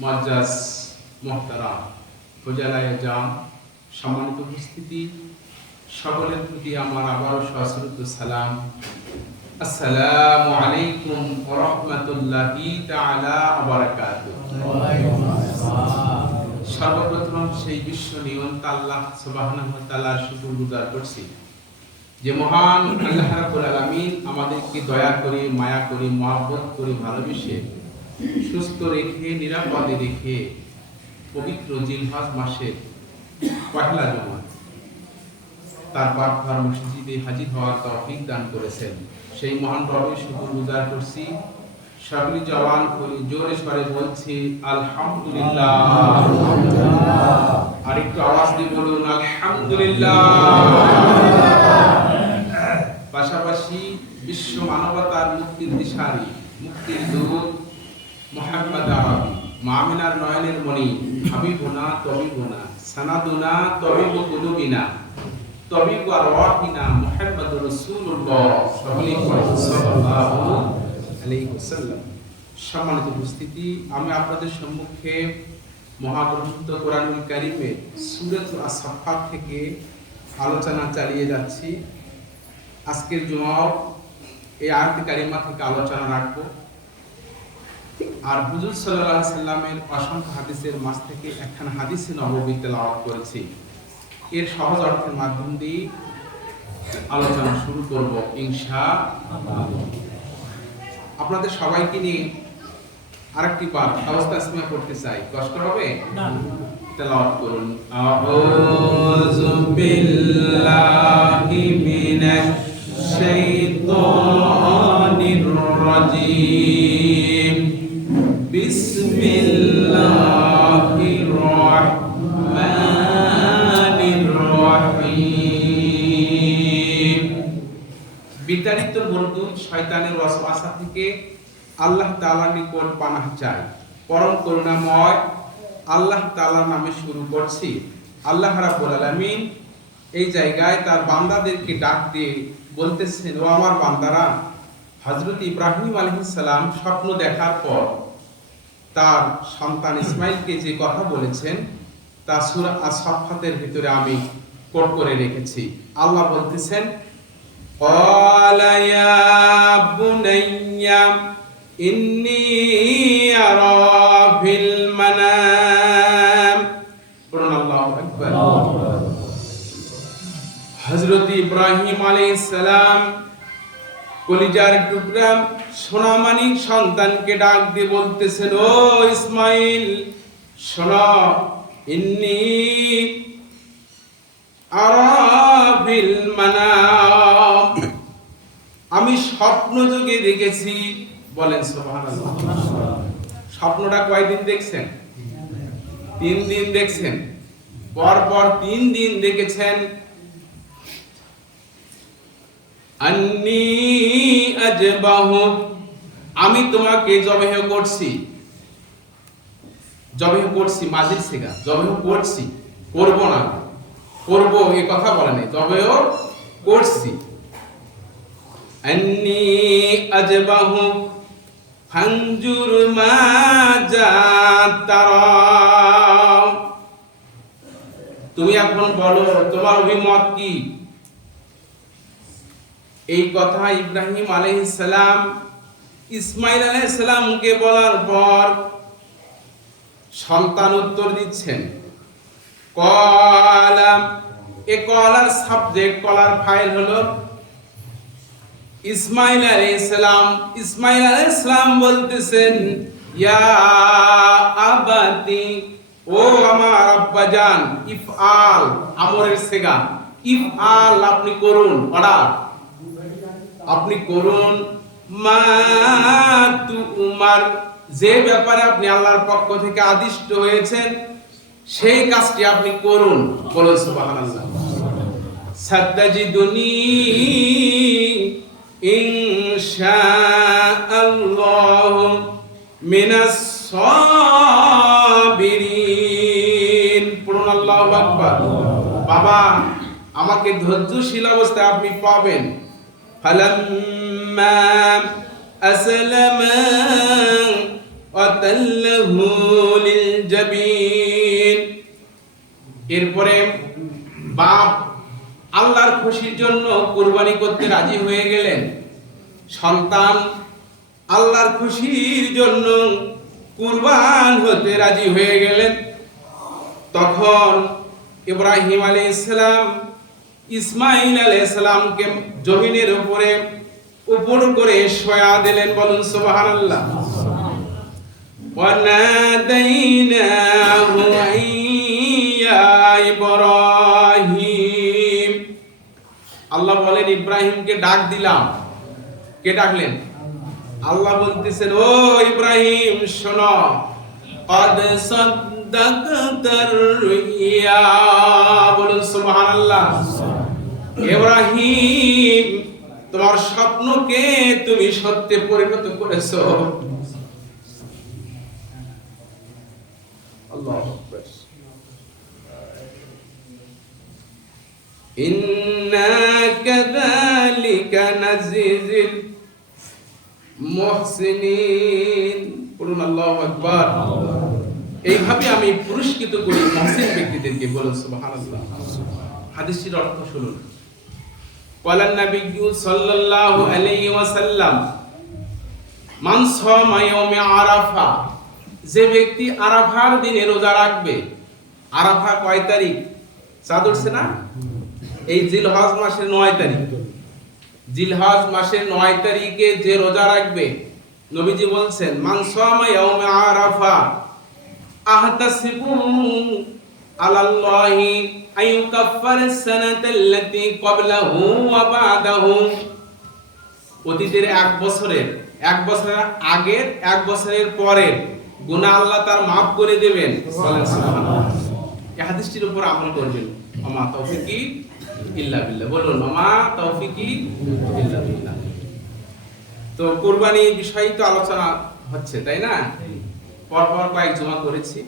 মুআজ্জাজ মুহতারাম ফজলায়ে জাম সম্মানিত উপস্থিতি, সকলের প্রতি আমার আবারও সশ্রদ্ধ সালাম। আসসালামু আলাইকুম ওয়া রাহমাতুল্লাহি তাআলা ওয়া বারাকাতুহু। সর্বপ্রথম সেই বিশ্ব নিয়ন্তা আল্লাহ সুবহানাহু ওয়া তাআলার শুকরগুজার করছি যে মহান আল্লাহ রাব্বুল আলামিন আমাদেরকে দয়া করে, মায়া করে, মহব্বত করে, ভালোবেসে সুস্থ রেখে, নিরাপদে রেখে পবিত্র জিলহজ মাসের পহেলা জুমা তার পাকঘর মসজিদে হাজির হওয়ার তৌফিক দান করেছেন। সেই মহান রবের শুকরগুজার করছি। সকলে জবান করে জোরে সরে বলছি আলহামদুলিল্লাহ। আর একটু আওয়াজ দিয়ে বলুন আলহামদুলিল্লাহ। পাশাপাশি বিশ্ব মানবতার মুক্তির দিশারি, মুক্তির দূত মুহাম্মদ আরবি, মামিনার নয়নের মণি, হাবিবুনা তবিবুনা, সানাদুনা তবিবু কুলুবিনা, তবিবু আরওয়াহিনা, মুহাম্মদুর রাসূলুল্লাহ সাল্লাল্লাহু আলাইহি ওয়াসাল্লাম। সম্মানিত উপস্থিতি, আমি আপনাদের সম্মুখে মহাগ্রন্থ কোরআনুল কারীমের সূরাতুল আস-সাফফাত থেকে আলোচনা চালিয়ে যাচ্ছি। আজকের জুমাও এই আয়াত কারিমা থেকে আলোচনা রাখবো। আর হুজুর সাল্লাল্লাহু আলাইহি সাল্লামের অসংখ্য হাদিসের মাঝ থেকে একখানা হাদিসে নববী তেলাওয়াত করেছি। এর সহজ অর্থের মাধ্যম দিয়ে আলোচনা শুরু করব ইনশাআল্লাহ। আপনাদের সবাইকে নিয়ে আরেকটি বার অবস্থা ইসমিয়া করতে চাই, কষ্ট হবে না? তেলাওয়াত করুন আউযু বিল্লাহি মিনাশ শাইতানির রাজীম। বিসমিল্লাহির রাহমানির রাহিম। বিতাড়িত মরদুদ শয়তানের ওয়াসওয়াসা থেকে আল্লাহ তাআলার নিকট পানাহ চাই। পরম করুণাময় আল্লাহ তাআলার নামে শুরু করছি। আল্লাহ রাব্বুল আলামিন এই জায়গায় তার বান্দাদেরকে ডাক দিয়ে বলতেছেন, ও আমার বান্দারা, হযরত ইব্রাহিম আলাইহিস সালাম স্বপ্ন দেখার পর তার সন্তান ইসমাইলকে যে কথা বলেছেন তা সূরা আস-সাফফাতের ভিতরে আমি কোট করে রেখেছি। আল্লাহ বলতেছেন, ক্বালা ইয়া বুনাইয়া ইন্নী আরা ফিল মানাম। আল্লাহু আকবার। হযরত ইব্রাহিম আলাইহিস সালাম কলিজার টুকরা সোনামানিক সন্তানকে ডাক দিয়ে বলতেছেন, ও ইসমাইল শোনো, ইন্নী আরা ফিল মানাম, আমি স্বপ্ন যোগে দেখেছি। বলেন সুবহানাল্লাহ। স্বপ্নটা কয়দিন দেখছেন? 3 দিন দেখছেন। পরপর 3 দিন দেখেছেন। আন্নী আজবাহু, আমি তোমাকে জবেহ করছি। জবেহ করছি মাজিদ সিগা, জবেহ করছি, করব না, করব এই কথা বলে নাই, জবেহ করছি। আন্নী আজবাহু ফানজুর মাজা তারা, তুমি এখন বলো তোমার অভিমত কি? এই কথা ইব্রাহিম আলাইহিস সালাম ইসমাইল আলাইহিস সালামকে বলার পর সন্তান উত্তর দিচ্ছেন, ক্বালা, এই ক্বালার সাবজেক্ট, ক্বালার ফাইল হলো ইসমাইল আলাইহিস সালাম। ইসমাইল আলাইহিস সালাম বলতেছেন, ইয়া আবাতি, ও আমার আব্বাজান, ইফআল, আমরের সিগা, ইফআল, আপনি করুন, অর্ডার, আপনি করুন, মা তুমার, যে ব্যাপারে আপনি আল্লাহর পক্ষ থেকে আদিষ্ট হয়েছেন সেই কাজটি আপনি করুন। বলুন সুবহানাল্লাহ। সাতাজিদুনি ইনশাআল্লাহু মিনাস সাবিরিন। পড়ুন আল্লাহু আকবার। বাবা, আমাকে ধৈর্যশীল অবস্থায় আপনি পাবেন। ফালাম্মা আসলামা ওয়াতাল্লাহু লিলজাবিন। এরপরে বাপ আল্লাহর খুশির জন্য কুরবানি করতে রাজি হয়ে গেলেন, সন্তান আল্লাহর খুশির জন্য কুরবান হতে রাজি হয়ে গেলেন। তখন ইব্রাহিম আলাইহিস সালাম ইসমাঈল আলাইহিস সালামকে জমিনের উপরে উপর করে শোয়া দিলেন। বলুন সুবহানাল্লাহ। ওয়া নাদাইনাহু ইয়া ইব্রাহিম। আল্লাহ বলেন ইব্রাহিমকে ডাক দিলাম। কে ডাকলেন? আল্লাহ বলতেছেন, ও ইব্রাহিম শোনো, قد صدقت الرؤيا। বলুন সুবহানাল্লাহ। ইব্রাহিম, তোমার স্বপ্নকে তুমি সত্যে পরিণত করেছো। আল্লাহু আকবার। ইন্না কাযালিকা নাজিজিল মুহসিনিন। বলুন আল্লাহু আকবার। এইভাবে আমি পুরস্কৃত করি মুহসিন ব্যক্তিদেরকে। বলুন সুবহানাল্লাহ। হাদিসটির অর্থ শুনুন। ক্বালা নবী সাল্লাল্লাহু আলাইহি ওয়াসাল্লাম মান সামা ইয়াউমে আরাফা। যে ব্যক্তি আরাফার দিনে রোজা রাখবে। আরাফা কয় তারিখ? চাঁদ উঠছে না? এই জিলহজ মাসের 9 তারিখ। জিলহজ মাসের 9 তারিখে যে রোজা রাখবে, নবীজি বলছেন মান সামা ইয়াউমে আরাফা আহতাসিবু আলাল্লাহি আইয়ুকাফফার সানাতাল্লাতী ক্বাবলাহু ওয়া বা'দাহু। অতীতের এক বছরের আগের, এক বছরের পরের গুনাহ আল্লাহ তার maaf করে দেবেন। সুবহানাল্লাহ। এই হাদিসটির উপর আমল করবেন। আমা তাওফিকি ইল্লা বিল্লাহ। বলুন আমা তাওফিকি ইল্লা বিল্লাহ। তো কুরবানি বিষয় তো আলোচনা হচ্ছে, তাই না? পরপর কয়েক জমা করেছি,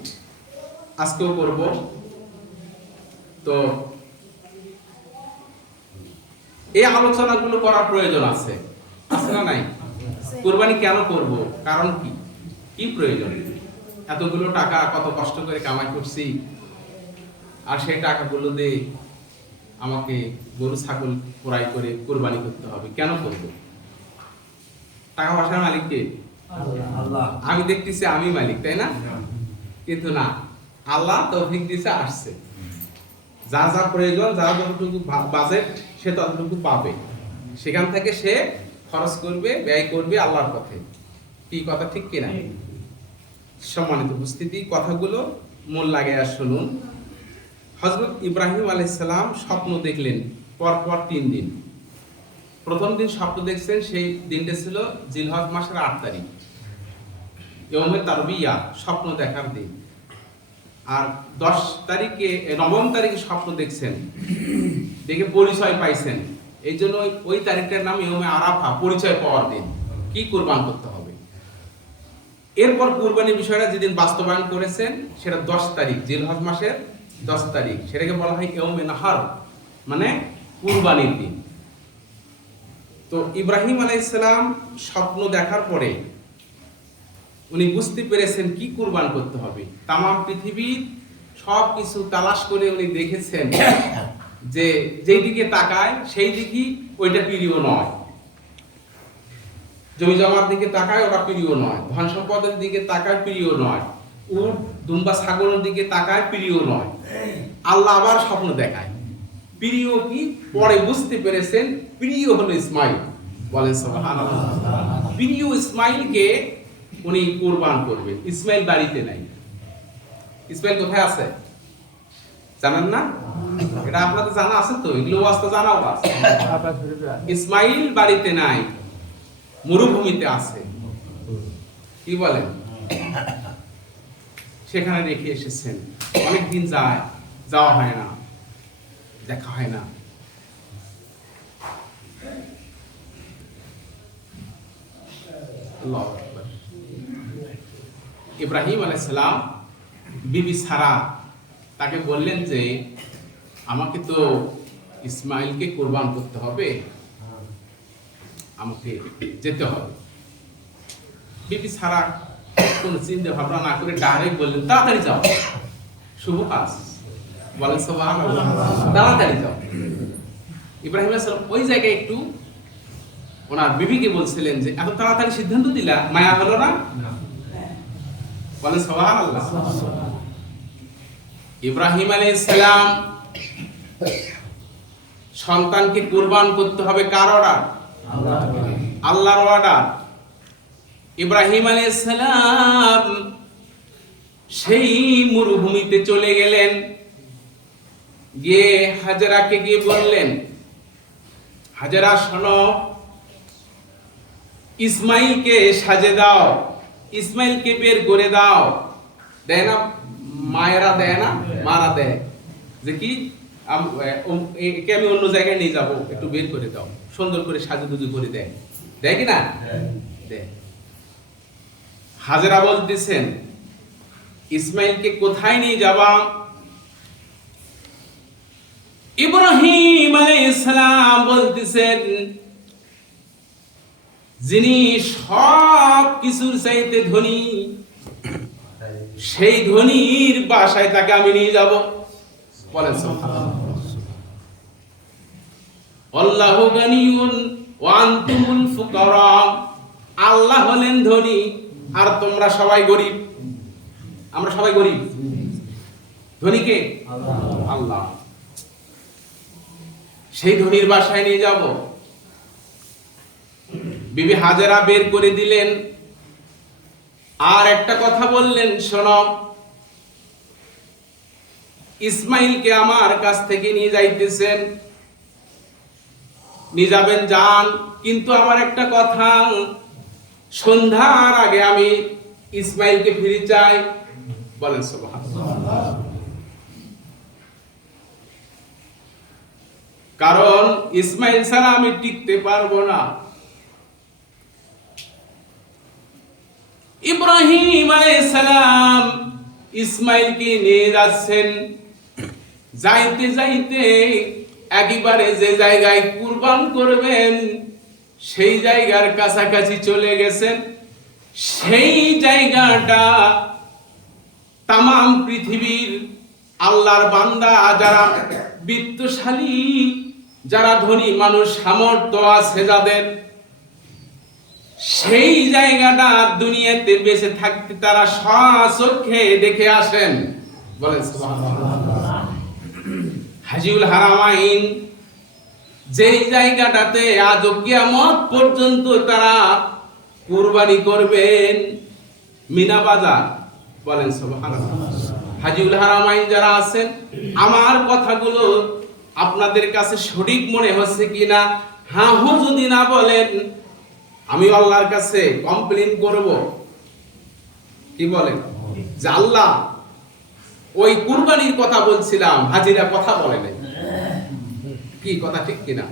আজকেও করব। তো এই আলোচনাগুলো করার প্রয়োজন আছে না নাই? কুরবানি কেন করব, কারণ কি, কি প্রয়োজন? এতগুলো টাকা কত কষ্ট করে কামাই করছি, আর সেই টাকাগুলো দিয়ে আমাকে গরু ছাগল ক্রয় করে কুরবানি করতে হবে। কেন করব? টাকা পয়সার মালিক কে? আল্লাহ। আমি দেখতেছি আমি মালিক, তাই না? কিন্তু না, আল্লাহ তৌফিক দিয়েছে, আসছে। যার যা প্রয়োজন, যার যতটুকু বাজেট, সে ততটুকু পাবে। সেখান থেকে সে খরচ করবে, ব্যয় করবে আল্লাহর পথে। কি কথা ঠিক কিনা? সম্মানিত উপস্থিতি, কথাগুলো মন লাগাইয়া শুনুন। হযরত ইব্রাহিম আলাইহিস সালাম স্বপ্ন দেখলেন পরপর 3 দিন। প্রথম দিন স্বপ্ন দেখছেন, সেই দিনটা ছিল জিলহজ মাসের 8 তারিখ, ইয়ৌমে তারবিয়া, স্বপ্ন দেখার দিন। আর 10 তারিখে, 9 তারিখে স্বপ্ন দেখছেন, দেখে পরিচয় পাইছেন। এই জন্য ওই তারিখটার নাম ইয়ৌমে আরাফা, পরিচয় পাওয়ার দিন। কি কুরবান করতে হবে। এরপর কুরবানির বিষয়টা যেদিন বাস্তবায়ন করেছেন, সেটা 10 তারিখ, জিলহজ মাসের 10 তারিখ। সেটাকে বলা হয় ইয়ৌমে নাহার, মানে কুরবানির দিন। তো ইব্রাহিম আলাইহিস সালাম স্বপ্ন দেখার পরে উনি বুঝতে পেরেছেন কি কুরবান করতে হবে। তামাম পৃথিবীর সব কিছু তালাশ করে উনি দেখেছেন যে যেই দিকে তাকায় সেই দিকেই ওইটা প্রিয় নয়। জমি জমার দিকে তাকায়, ওটা প্রিয় নয়। ধন সম্পদের দিকে তাকায়, প্রিয় নয়। উট দুম্বা ছাগলের দিকে তাকায়, প্রিয় নয়। আল্লাহ আবার স্বপ্ন দেখায় প্রিয় কি। পরে বুঝতে পেরেছেন প্রিয় হলো ইসমাইল। বলেন সুবহানাল্লাহ। প্রিয় ইসমাইলকে উনি কুরবান করবেন। ইসমাইল বাড়িতে নাই। ইসমাইল কোথায় আছে জানেন না? এটা আপনাদের জানা আছে তো? এগুলো ওয়াস্তা জানাও আছে। ইসমাইল বাড়িতে নাই, মরুভূমিতে আছে। কি বলেন? সেখানে রেখে এসেছেন। অনেকদিন যাওয়া হয় না, দেখা হয় না। আল্লাহু আকবার। ইব্রাহিম আলাইহিস সালাম বিবি সারা তাকে বললেন যে আমাকে তো ইসমাইলকে কুরবান করতে হবে, আমাকে যেতে হবে। বিবি সারা কোনো চিন্তা ভাবনা না করে ডাইরেক্ট বললেন তাড়াতাড়ি যাও, শুভ কাজ, বলেন সুবহানাল্লাহ, তাড়াতাড়ি যাও। ইব্রাহিম আলাইহিস সালাম ওই জায়গায় একটু ওনার বিবিকে বলছিলেন যে এত তাড়াতাড়ি সিদ্ধান্ত দিলা, মায়া হলো না? বলেন সুবহানাল্লাহ। ইব্রাহিম আলাইহিস সালাম সন্তানকে কুরবান করতে হবে কার অর্ডার? আল্লাহর অর্ডার। ইব্রাহিম আলাইহিস সালাম সেই মরুভূমিতে চলে গেলেন, গিয়ে হাজেরাকে গিয়ে বললেন, হাজেরা শোনো, ইসমাইলকে সাজে দাও, ইসমাইলকে বের করে দাও। দেয় না মায়েরা, দেয় না মারা দেয় যে কি একে আমি অন্য জায়গায় নিয়ে যাবো, একটু বের করে দাও, সুন্দর করে সাজুগুজু করে দেয়, দেয় কি না? দেয়। হাজেরা বলতেছেন ইসমাইলকে কোথায় নিয়ে যাবা? ইব্রাহিম আলাইহিস সালাম বলতেছেন যিনি সব কিছুর চাইতে ধনী, সেই ধনীর বাসায় তাকে আমি নিয়ে যাব। বলেন সুবহানাল্লাহ। আল্লাহু গানিয়ুন ওয়া আনতুমুল ফুকারা, আল্লাহ হলেন ধনী আর তোমরা সবাই গরীব। আমরা সবাই গরীব, ধনী কে? আল্লাহ। সেই ধনীর বাসায় নিয়ে যাব। বিবি হাজেরা বের করে দিলেন, আর একটা কথা বললেন, শোনো, ইসমাইলকে আমার কাছ থেকে নিয়ে যাইতেছেন, নিয়ে যাবেন যান, কিন্তু আমার একটা কথা, সন্ধ্যার আগে আমি ইসমাইলকে ফিরে চাই। বলেন সুবহানাল্লাহ। কারণ ইসমাইল ছাড়া আমি টিকতে পারবো না। ইব্রাহিম আলাইহিস সালাম ইসমাইলকে নিয়ে যাচ্ছেন, যাইতে যাইতে একেবারে যে জায়গায় কুরবান করবেন সেই জায়গার কাছাকাছি চলে গেছেন। সেই জায়গাটা তামাম পৃথিবীর আল্লাহর বান্দা যারা বিত্তশালী, যারা ধনী মানুষ, সামর্থ্য আছে যাদের, সেই জায়গাটা দুনিয়াতে বেঁচে থাকতে তারা স্বচক্ষে দেখে আসেন। বলেন সুবহানাল্লাহ। হাজিউল হারামাইন, যেই জায়গাটাতে আজ কিয়ামত পর্যন্ত তারা কুরবানি করবেন, মিনা বাজার। বলেন সুবহানাল্লাহ। হাজিউল হারামাইন যারা আছেন, আমার কথাগুলো আপনাদের কাছে সঠিক মনে হচ্ছে কিনা, হ্যাঁ হো যদি না বলেন আমি আল্লাহর কাছে কমপ্লেইন করব। কি বলেন? যে আল্লাহ, ওই কুরবানির কথা বলছিলাম, হাজিরা কথা বলে নাই। কি কথা ঠিক কিনা?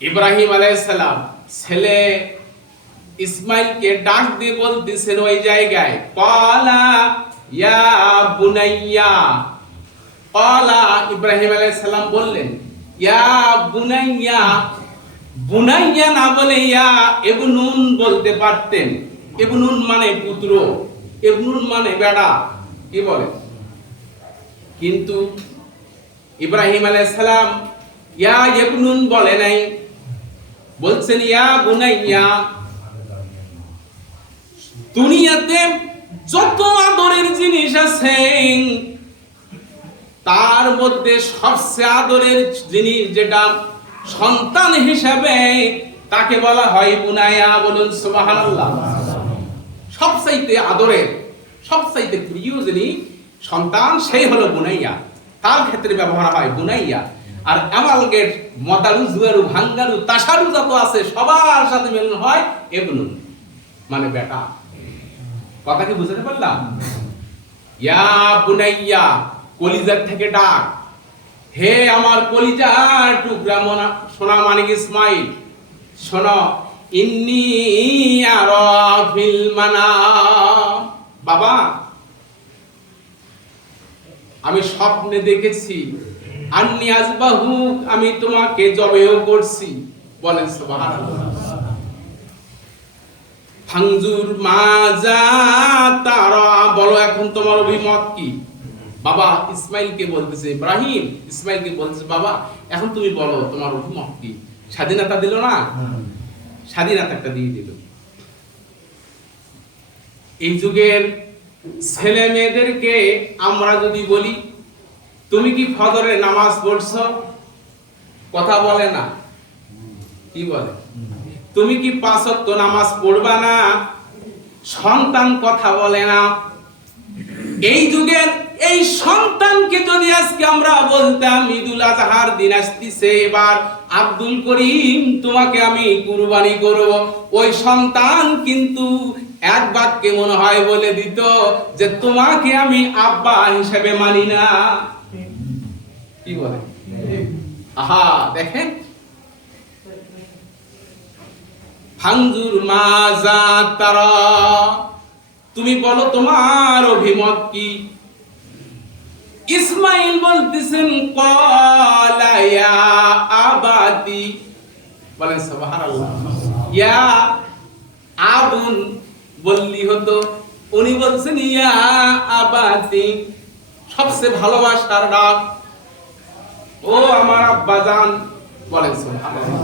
ইব্রাহিম আলাইহিস সালাম ছেলে ইসমাইলকে ডাক দিয়ে বলতেছেন ওই জায়গায়, ক্বালা ইয়া বুনাইয়া। ক্বালা, ইব্রাহিম আলাইহিস সালাম বললেন, ইয়া বুনাইয়া। বুনাইয়া না বলে ইয়া ইবনুন বলতে পারতেন। ইবনুন মানে পুত্র, ইবনুন মানে বেটা। কি বলে? কিন্তু ইব্রাহিম আলাইহিস সালাম ইয়া ইবনুন বলে নাই, বলছেন ইয়া বুনাইয়া। দুনিয়াতে যত আদরের জিনিস আছে তার মধ্যে সবচেয়ে আদরের জিনিস যেটা সন্তান হিসাবে তাকে বলা হয় বুনাইয়া। বলুন সুবহানাল্লাহ। সবচাইতে আদরের, সবচাইতে প্রিয় যিনি সন্তান, সেই হলো বুনাইয়া। তার ক্ষেত্রে ব্যবহার হয় বুনাইয়া। আর আমালগেট, মদারু, জুয়ারু, ভাঙ্গারু, তাসারু যত আছে সবার সাথে মিলন হয় ইবনুন, মানে বেটা। কথা কি বুঝতে পারলাম? ইয়া বুনাইয়া, কলিজার থেকে ডাক, হে আমার কলিজার টুকরা সোনা মানিক ইসমাইল, শোনো, ইন্নী আরা ফিল মানাম। বাবা, আমি স্বপ্নে দেখেছি, আন্নী আজবাহু, আমি তোমাকে জবেও করছি। বলেন সুবহানাল্লাহ। ফাংজুর মাজা তারা, বলো এখন তোমার অভিমত কি? বাবা ইসমাইলকে বলতেছে, ইব্রাহিম ইসমাইলকে বলতেছে, বাবা এখন তুমি বলো তোমার অভিমত কি? স্বাধীনতা দিল না, স্বাধীনতা একটা দিয়ে দিল। এই যুগের ছেলে মেয়েদেরকে আমরা যদি বলি তুমি কি ফজরের নামাজ পড়ছো, কথা বলে না, কি বলে? তুমি কি 5 ওয়াক্ত নামাজ পড়বা না, সন্তান কথা বলে না। এই যুগের এই সন্তানকে যদি আজকে আমরা বলতাম ঈদুল আজহার দিন আসতেছে, এবার আব্দুল করিম তোমাকে আমি কুরবানি করব, ওই সন্তান কিন্তু এক বাক্যে মনে হয় বলে দিত যে তোমাকে আমি আব্বা হিসেবে মানি না। কি বলে? আহা দেখেন, ফাংজুর মাজা তারা, তুমি বলো তোমার অভিমত কি? ইসমাইল বলতেছেন ক্বালা ইয়া আবাতি, বলেন সুবহানাল্লাহ। ইয়া আবুন বললি হতো, উনি বলছেন ইয়া আবাতি, সবচেয়ে ভালোবাসার ডাক, ও আমার আব্বাজান, বলেন সুবহানাল্লাহ।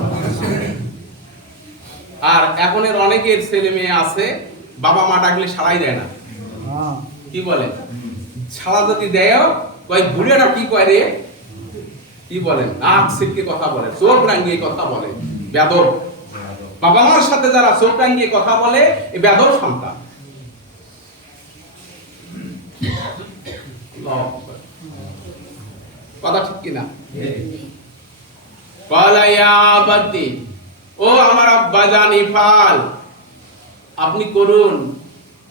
আর এখনের অনেকের ছেলে মেয়ে আছে বাবা মা ডাকলে সাড়াই দেয় না, কি বলে? সাড়া যদি দেয় কয় বুড়িটা কি কয় রে, কি বলেন? নাক সিটকে কথা বলে, চোখ রাঙিয়ে কথা বলে, বেদব। বাবা মার সাথে যারা চোখ রাঙিয়ে কথা বলে এই বেদব সন্তান। কথা ঠিক কিনা? ক্বালা ইয়া আবাতি, ও আমার আব্বাজান ইফাল, আপনি করুন,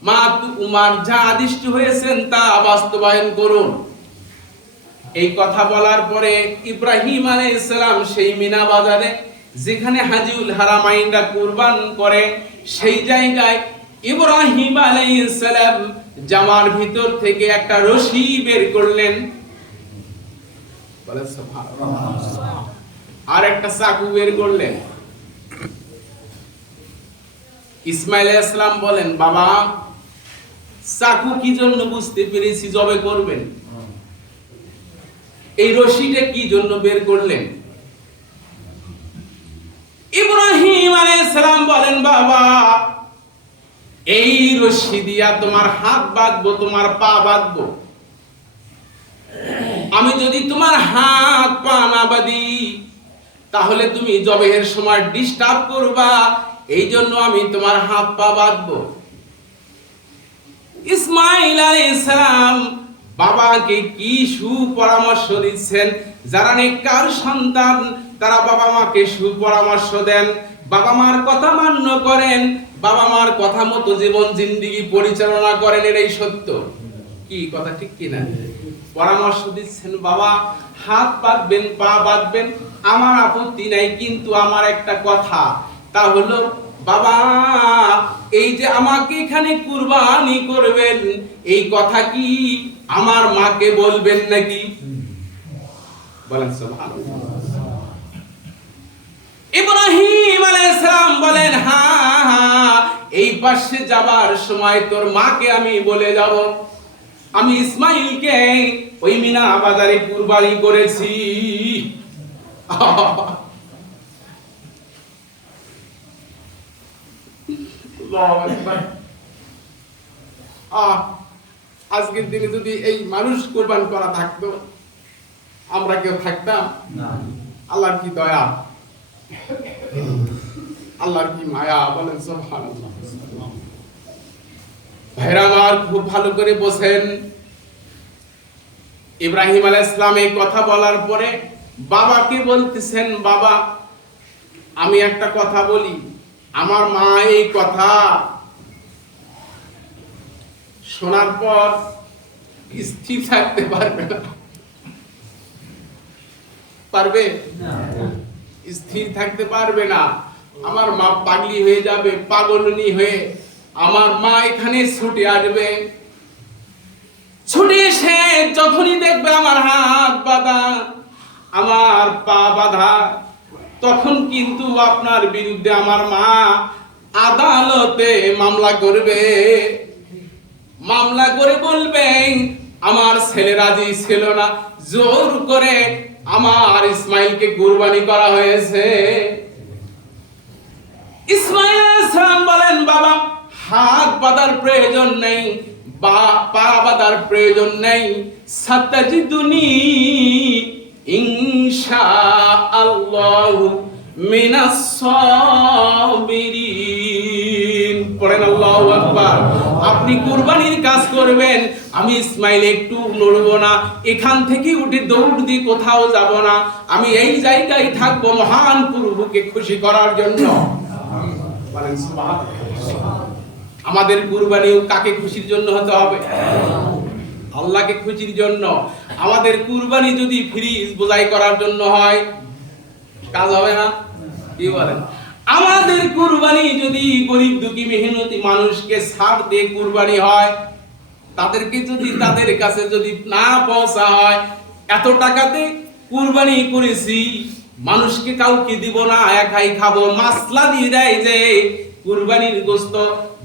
মা উমার যা আদিষ্ট হয়েছেন তা বাস্তবায়ন করুন। এই কথা বলার পরে ইব্রাহিম আলাইহিস সালাম সেই মিনা বাজারে যেখানে হাজিউল হারামাইনরা কুরবান করে সেই জায়গায় ইব্রাহিম আলাইহিস সালাম জামার ভিতর থেকে একটা রশি বের করলেন, বলেন সুবহানাল্লাহ, আর একটা চাকু বের করলেন। ইসমাইল আলাইহিস সালাম বলেন, বাবা চাকু কি জন্য বুঝতে পেরেছি, জবে করবেন। এই রশিটা কি জন্য বের করলেন? ইব্রাহিম আলাইহিস সালাম বলেন, বাবা এই রশি দিয়া তোমার হাত বাঁধবো, তোমার পা বাঁধবো। আমি যদি তোমার হাত পা না বাঁধি তাহলে তুমি জবেহের সময় ডিস্টার্ব করবা, এই জন্য আমি তোমার হাত পা বাঁধবো। ইসমাইল আলাইহিস সালাম বাবাকে কি সুপরামর্শ দিচ্ছেন। যারা নেককার সন্তান তারা বাবা মাকে সুপরামর্শ দেন, বাবা মার কথা মান্য করেন, বাবা মার কথা মতো জীবন জিন্দেগি পরিচালনা করেন, এটাই সত্য। কি কথা ঠিক কিনা? পরামর্শ দিচ্ছেন, বাবা হাত বাঁধবেন, পা বাঁধবেন, আমার আপত্তি নাই, কিন্তু আমার একটা কথা, তা হলো বাবা এই যে আমাকে এখানে কুরবানি করবেন এই কথা কি আমার মাকে বলবেন নাকি? বলেন সুবহানাল্লাহ। ইব্রাহিম আলাইহিস সালাম বলেন, হ্যাঁ এই পাশে যাবার সময় তোর মাকে আমি বলে যাব আমি ইসমাইলকে ওই মিনা বাজারে কুরবানি করেছি। আজকের দিনে যদি এই মানুষ কুরবান করা থাকতো আমরা কেউ থাকতাম না। আল্লাহর কি দয়া, আল্লাহর কি মায়া, বলেন সুবহানাল্লাহ। ভাইরা আমার খুব ভালো করে বোঝেন, ইব্রাহিম আলাইহিস সালাম এই কথা বলার পরে বাবাকে বলতেছেন, বাবা আমি একটা কথা বলি, আমার মা এই কথা শোনার পর স্থির থাকতে পারবে না। পারবে না, স্থির থাকতে পারবে না। আমার মা পাগলি হয়ে যাবে, পাগলনি হয়ে আমার মা এখানে ছুটে আসবে। ছুটে এসে যখনই দেখবে আমার হাত বাঁধা, আমার পা বাঁধা, তখন কিন্তু আপনার বিরুদ্ধে আমার মা আদালতে মামলা করবে, মামলা করে বলবেন আমার ছেলে রাজি ছিল না, জোর করে আমার ইসমাইলকে কুরবানি করা হয়েছে। ইসমাইল আলাইহিস সালাম বলেন, বাবা হাত বাঁধার প্রয়োজন নেই, বা পা বাঁধার প্রয়োজন নেই, সাতাজিদুনি ইনশাআল্লাহু মিনাস সাবিরিন। পড়েন আল্লাহু আকবার। আপনি কুরবানির কাজ করবেন, আমি ইসমাইল একটু নড়বো না, এখান থেকে উঠে দৌড় দিয়ে কোথাও যাব না, আমি এই জায়গায় থাকবো মহান প্রভুকে খুশি করার জন্য। বলেন সুবহানাল্লাহ। আমাদের কুরবানিও কাকে খুশির জন্য হতে হবে? আল্লাহকে খুশির জন্য। আমাদের কুরবানি যদি ফ্রিজ বোঝাই করার জন্য হয়, কাজ হবে না? কি বলেন? আমাদের কুরবানি যদি গরিব দুঃখী মেহনতি মানুষকে ছাড় দিয়ে কুরবানি হয়, তাদেরকে যদি তাদের কাছে যদি না পৌঁছা হয়, এত টাকাতে কুরবানি করেছি, মানুষকে কাউকে দিব না, একাই খাবো, মাসলা দিয়ে দেয় যে কুরবানির গোশত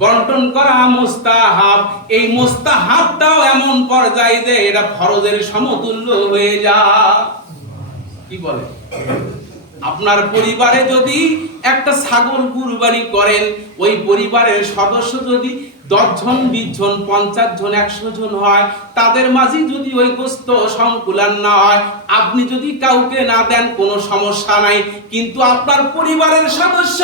বন্টন করা মুস্তাহাব, এই মুস্তাহাবটাও এমন পর্যায়ে যে এটা ফরজের সমতুল্য হয়ে যায়। কি বলে? আপনার পরিবারে যদি একটা ছাগল কুরবানি করেন, ওই পরিবারের সদস্য যদি 10 জন, 20 জন, 50 জন, 100 জন হয়, তাদের মাঝে যদি ওই গোশত সংকুলান না হয়, আপনি যদি কাউকে না দেন কোনো সমস্যা নাই, কিন্তু আপনার পরিবারের সদস্য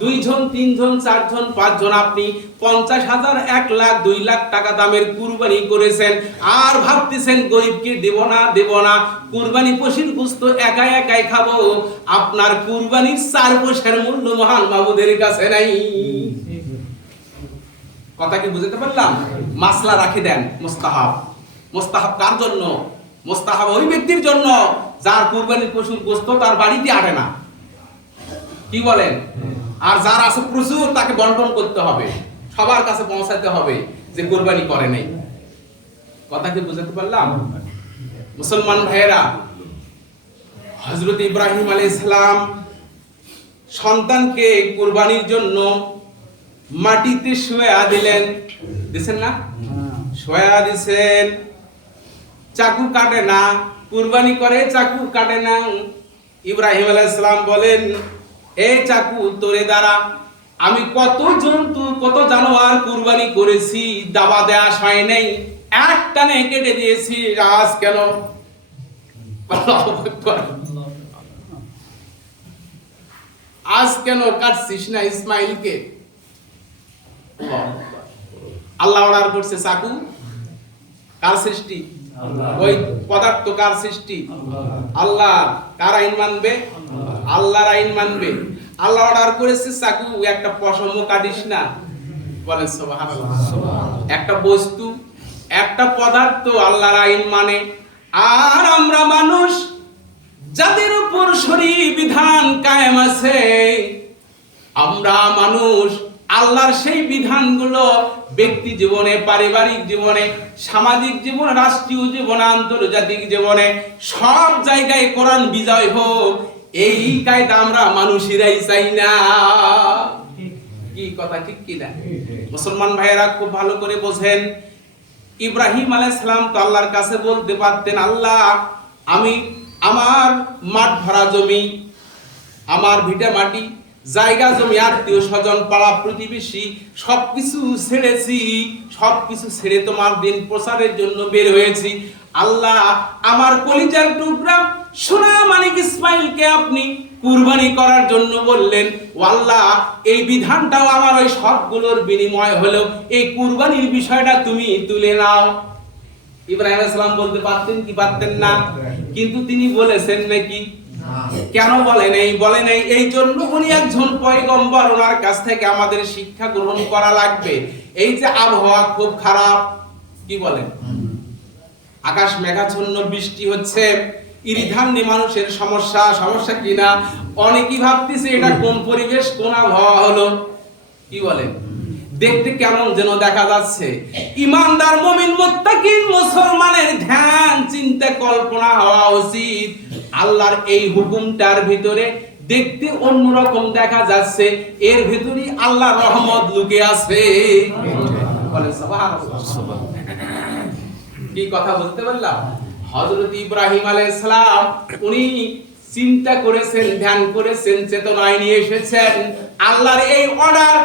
2 জন, 3 জন, 4 জন, 5 জন, আপনি 50,000, 1 লাখ, 2 লাখ টাকা দামের কুরবানি করেছেন, আর ভাবতেছেন গরিবকে দেব না, কুরবানি পশুর গোশত একা একাই খাবো, আপনার কুরবানির 4 পয়সার মূল্য মহান মাবুদের কাছে নাই। কথা কি বুঝতে পারলাম? মাসলা রাখে দেন। মুস্তাহাব, মুস্তাহাব কার জন্য? মুস্তাহাব ওই ব্যক্তির জন্য যার কুরবানির পশুর গোশত তার বাড়িতে আটে না। কি বলেন? আর যার আছে প্রচুর, তাকে বন্টন করতে হবে, সবার কাছে পৌঁছাতে হবে যে কুরবানি করে নাই। কথা কি বুঝতে পারলাম? মুসলমান ভাইয়েরা, হযরত ইব্রাহিম আলাইহিস সালাম সন্তানকে কুরবানির জন্য মাটিতে শোয়া দিলেন, দিছেন না? শোয়া দিছেন, চাকু কাটে না, কুরবানি করে চাকু কাটে না। ইব্রাহিম আলাইহিস সালাম বলেন, এই চাকু তোরে দ্বারা আমি কত জন্তু, কত জানোয়ার কুরবানি করেছি, দাবা দেয়া হয় নাই, এক টানে কেটে দিয়েছি, আজ কেন? আজ কেন কাটছিস না ইসমাইলকে? আল্লাহ অর্ডার করছে, চাকু কার সৃষ্টি? ওই পদার্থ কার সৃষ্টি? আল্লাহ। কার আইন মানবে? আল্লাহর আইন মানবে। আল্লাহ অর্ডার করেছে, চাকু একটা পশম কাটিস না। বলেন সুবহানাল্লাহ। একটা বস্তু, একটা পদার্থ আল্লাহর আইন মানে, আর আমরা মানুষ যাদের উপর শরীয়ত বিধান কায়েম আছে, আমরা মানুষ আল্লাহর সেই বিধানগুলো ব্যক্তি জীবনে, পারিবারিক জীবনে, সামাজিক জীবনে, রাষ্ট্রীয় জীবনে, আন্তর্জাতিক জীবনে, সব জায়গায় কোরআন বিজয় হোক, এই কায়দা আমরা মানুষেরাই চাই না। কি কথা ঠিক কি না? মুসলমান ভাইয়েরা খুব ভালো করে বোঝেন, ইব্রাহিম আলাইহিস সালাম তো আল্লাহর কাছে বলতে পারতেন, আল্লাহ আমি আমার মাঠ ভরা জমি, আমার ভিটা মাটি, জায়গা জমি, আত্মীয় স্বজন, পাড়া প্রতিবেশী সবকিছু ছেড়েছি, সবকিছু ছেড়ে তোমার দিন প্রচারের জন্য বের হয়েছি। আল্লাহ আমার কলিজার টুকরা সোনা মানিক ইসমাইলকে আপনি কুরবানি করার জন্য বললেন, ও আল্লাহ এই বিধানটাও আমার ওই সবগুলোর বিনিময় হলো, এই কুরবানির বিষয়টা তুমি তুলে নাও। ইব্রাহিম আলাইহিস সালাম বলতে পারতেন কি পারতেন না? কিন্তু তিনি বলেছেন নাকি? কেন বলে নাই? এই জন্য উনি একজন পয়গম্বর, ওনার কাছ থেকে আমাদের শিক্ষা গ্রহণ করা লাগবে। এই যে আবহাওয়া খুব খারাপ, কি বলেন, আকাশ মেঘাচ্ছন্ন, বৃষ্টি হচ্ছে, ইরিধান্যে মানুষের সমস্যা কিনা? অনেকেই ভাবতেছে এটা কোন পরিবেশ, কোন আবহাওয়া হলো। কি বলেন? দেখতে কেমন যেন দেখা যাচ্ছে। ইমানদার মুমিন মুত্তাকিন মুসলমানের ধ্যান চিন্তা কল্পনা হওয়া উচিত, আল্লাহর এই হুকুমটার ভিতরে দেখতে অন্যরকম দেখা যাচ্ছে, এর ভিতরেই আল্লাহর রহমত লুকে আছে। বলেন সুবহানাল্লাহ। কি কথা বুঝতে পারলাম? হযরত ইব্রাহিম আলাইহিস সালাম উনি চিন্তা করেছেন, ধ্যান করেছেন, চেতনায় নিয়ে এসেছেন আল্লাহর এই অর্ডার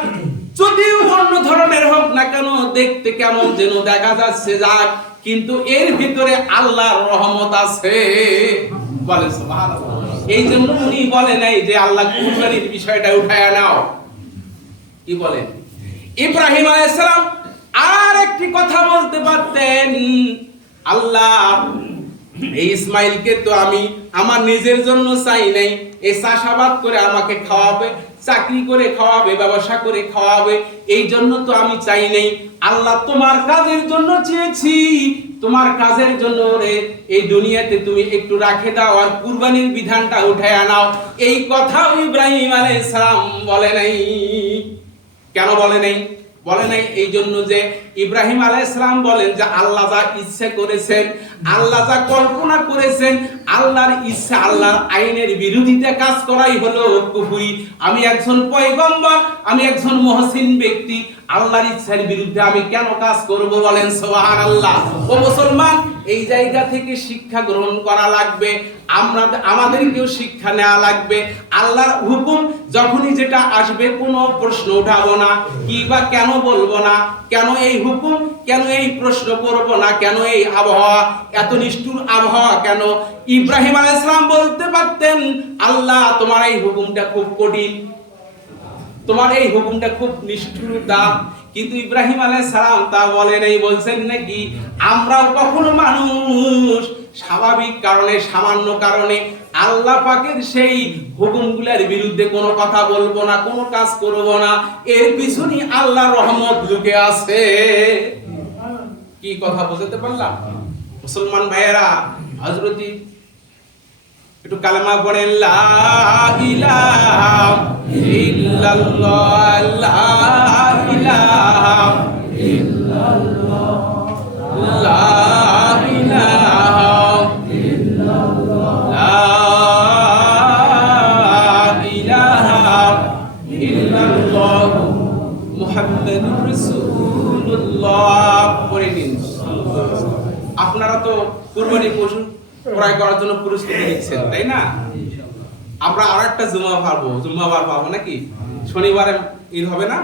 যদিও অন্য ধরনের হোক না কেন, দেখতে কেমন যেন দেখা যাচ্ছে যাক, কিন্তু এর ভিতরে আল্লাহর রহমত আছে। বলেন সুবহানাল্লাহ। এই জন্য উনি বলে নাই যে আল্লাহ কুরবানির বিষয়টা উঠায়া নাও। কি বলেন? ইব্রাহিম আলাইহিস সালাম আর একটি কথা বলতে পারতেন, আল্লাহ এই ইসমাইলকে তো আমি আমার নিজের জন্য চাই নাই, এই চাষাবাদ করে আমাকে খাওয়াবে, চাকরি করে খাওয়াবে, ব্যবসা করে খাওয়াবে, এই জন্য তো আমি চাই নাই। আল্লাহ তোমার কাজের জন্য চেয়েছি, তোমার কাজের জন্য রে এই দুনিয়াতে তুমি একটু রাখে দাও আর কুরবানির বিধানটা উঠে আনাও। এই কথা ইব্রাহিম আলাইহিস সালাম বলে নাই। কেন বলে নাই? বলে নাই এই জন্য যে ইব্রাহিম আলাইহিস সালাম বলেন যে আল্লাহ যা ইচ্ছা করেছেন, আল্লাহ যা কল্পনা করেছেন, আল্লাহর ইচ্ছা, আল্লাহর আইনের বিরোধিতা কাজ করাই হলো কুফরি। আমি একজন পয়গম্বর, আমি একজন মুহসিন ব্যক্তি, আল্লাহর ইচ্ছার বিরুদ্ধে আমি কেন কাজ করব? বলেন সুবহানাল্লাহ। ও মুসলমান, এই জায়গা থেকে শিক্ষা গ্রহণ করা লাগবে, আমাদেরকেও শিক্ষা নেওয়া লাগবে। আল্লাহর হুকুম যখনই যেটা আসবে কোনো প্রশ্ন উঠাবো না, কি বা কেন বলবো না, কেন এই হুকুম, কেন এই প্রশ্ন করব না, কেন এই আবহাওয়া, এত নিষ্ঠুর আবহাওয়া কেন? ইব্রাহিম আলাইহিস সালাম বলতে পারতেন, আল্লাহ তোমার এই হুকুমটা খুব কঠিন, তোমার এই হুকুমটা খুব নিষ্ঠুরতা, কিন্তু ইব্রাহিম আলাইহিস সালাম তা বলে নাই। বলছেন নাকি আমরাও কখনো মানুষ, স্বাভাবিক কারণে, সামান্য কারণে আল্লাহ পাকের সেই হুকুমগুলোর বিরুদ্ধে কোনো কথা বলবো না, কোনো কাজ করব না, এর পিছনে আল্লাহর রহমত লুকে আছে। কি কথা বুঝতে পারলাম? মুসলমান ভাইয়েরা, হযরত একটু কালেমা পড়েন, লা ইলাহা ইল্লাল্লাহ, লা ইলাহা ইল্লাল্লাহ, লা ইলাহা ইল্লাল্লাহ, লা ইলাহা ইল্লাল্লাহ, মুহাম্মাদুর রাসূলুল্লাহ। পড়ে নিন। আপনারা তো কুরবানি পশু ক্রয় করার জন্য প্রস্তুতি নিচ্ছেন, তাই না? আমরা আরেকটা জুম্মাবার পাবো নাকি? শনিবারে ঈদ হবে না?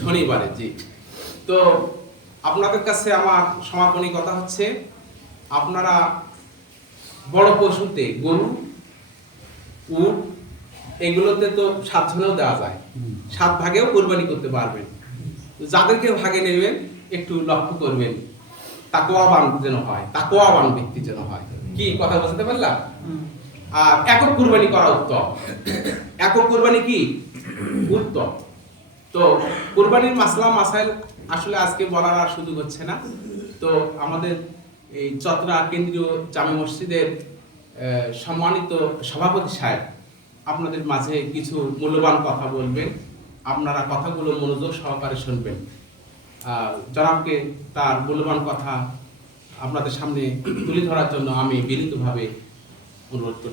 শনিবারে, জি। তো আপনাদের কাছে আমার সমাপনী কথা হচ্ছে, আপনারা বড় পশুতে, গরু, উট, এগুলোতে তো 7 জনেও দেওয়া যায়, 7 ভাগেও কুরবানি করতে পারবেন। যাদেরকে ভাগে নেবেন একটু লক্ষ্য করবেন, তাকওয়াবান যেন হয়, তাকওয়াবান ব্যক্তি যেন হয়। কি কথা বুঝতে পারলাম? আর একক কুরবানি করা উত্তম। একক কুরবানি কি উত্তম। তো কুরবানির মাসলা মাসাইল আসলে আজকে বলার আর সুযোগ হচ্ছে না। তো আমাদের এই চতরা কেন্দ্রীয় জামে মসজিদের সম্মানিত সভাপতি সাহেব আপনাদের মাঝে কিছু মূল্যবান কথা বলবেন। আপনারা কথাগুলো মনোযোগ সহকারে শুনবেন। জনাবকে তার মূল্যবান কথা আপনাদের সামনে তুলে ধরার জন্য আমি বিনীতভাবে অনুরোধ করছি।